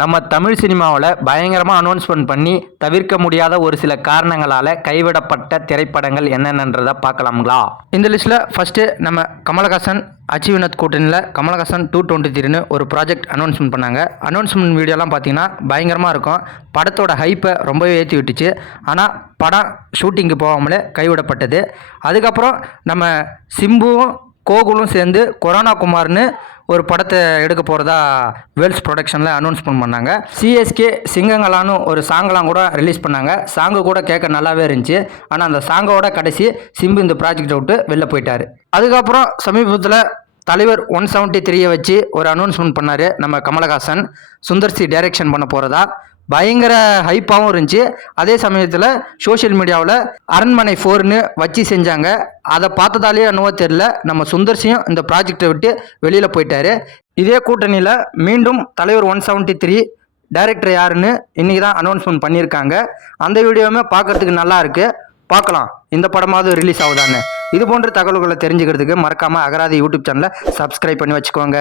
நம்ம தமிழ் சினிமாவில் பயங்கரமாக அனௌன்ஸ்மெண்ட் பண்ணி தவிர்க்க முடியாத ஒரு சில காரணங்களால் கைவிடப்பட்ட திரைப்படங்கள் என்னென்னன்றதை பார்க்கலாங்களா. இந்த லிஸ்ட்டில் ஃபஸ்ட்டு நம்ம கமலஹாசன் அச்சீவ்னத் கூட்டணியில் கமலஹாசன் 223ன்னு ஒரு ப்ராஜெக்ட் அனௌன்ஸ்மெண்ட் பண்ணாங்க. அனௌன்ஸ்மெண்ட் வீடியோலாம் பார்த்தீங்கன்னா பயங்கரமாக இருக்கும். படத்தோட ஹைப்பை ரொம்பவே ஏற்றி விட்டுச்சு. ஆனால் படம் ஷூட்டிங்கு போகாமலே கைவிடப்பட்டது. அதுக்கப்புறம் நம்ம சிம்புவும் கோகுலும் சேர்ந்து கொரோனா குமார்னு ஒரு படத்தை எடுக்க போகிறதா வேல்ஸ் ப்ரொடக்ஷனில் அனௌன்ஸ்மெண்ட் பண்ணாங்க. சிஎஸ்கே சிங்கங்களான்னு ஒரு சாங்கெலாம் கூட ரிலீஸ் பண்ணாங்க. சாங்கு கூட கேட்க நல்லாவே இருந்துச்சு. ஆனால் அந்த சாங்கோட கடைசி சிம்பு இந்த ப்ராஜெக்டை விட்டு வெளில போயிட்டார். அதுக்கப்புறம் சமீபத்தில் தலைவர் 173 வச்சு ஒரு அனௌன்ஸ்மெண்ட் பண்ணார் நம்ம கமலஹாசன். சுந்தர்சி டைரக்ஷன் பண்ண போகிறதா பயங்கர ஹைப்பாகவும் இருந்துச்சு. அதே சமயத்தில் சோஷியல் மீடியாவில் அரண்மனை 4ன்னு வச்சு செஞ்சாங்க. அதை பார்த்ததாலேயே என்னவோ தெரில, நம்ம சுந்தர்சியும் இந்த ப்ராஜெக்டை விட்டு வெளியில் போயிட்டார். இதே கூட்டணியில் மீண்டும் தலைவர் 173 டைரக்டர் யாருன்னு இன்றைக்கி தான் அனௌன்ஸ்மெண்ட் பண்ணியிருக்காங்க. அந்த வீடியோவுமே பார்க்குறதுக்கு நல்லா இருக்குது. பார்க்கலாம் இந்த படமாவது ரிலீஸ் ஆகுதான்னு. இது போன்ற தகவல்களை தெரிஞ்சுக்கிறதுக்கு மறக்காமல் அகராதி யூடியூப் சேனலை சப்ஸ்கிரைப் பண்ணி வச்சுக்கோங்க.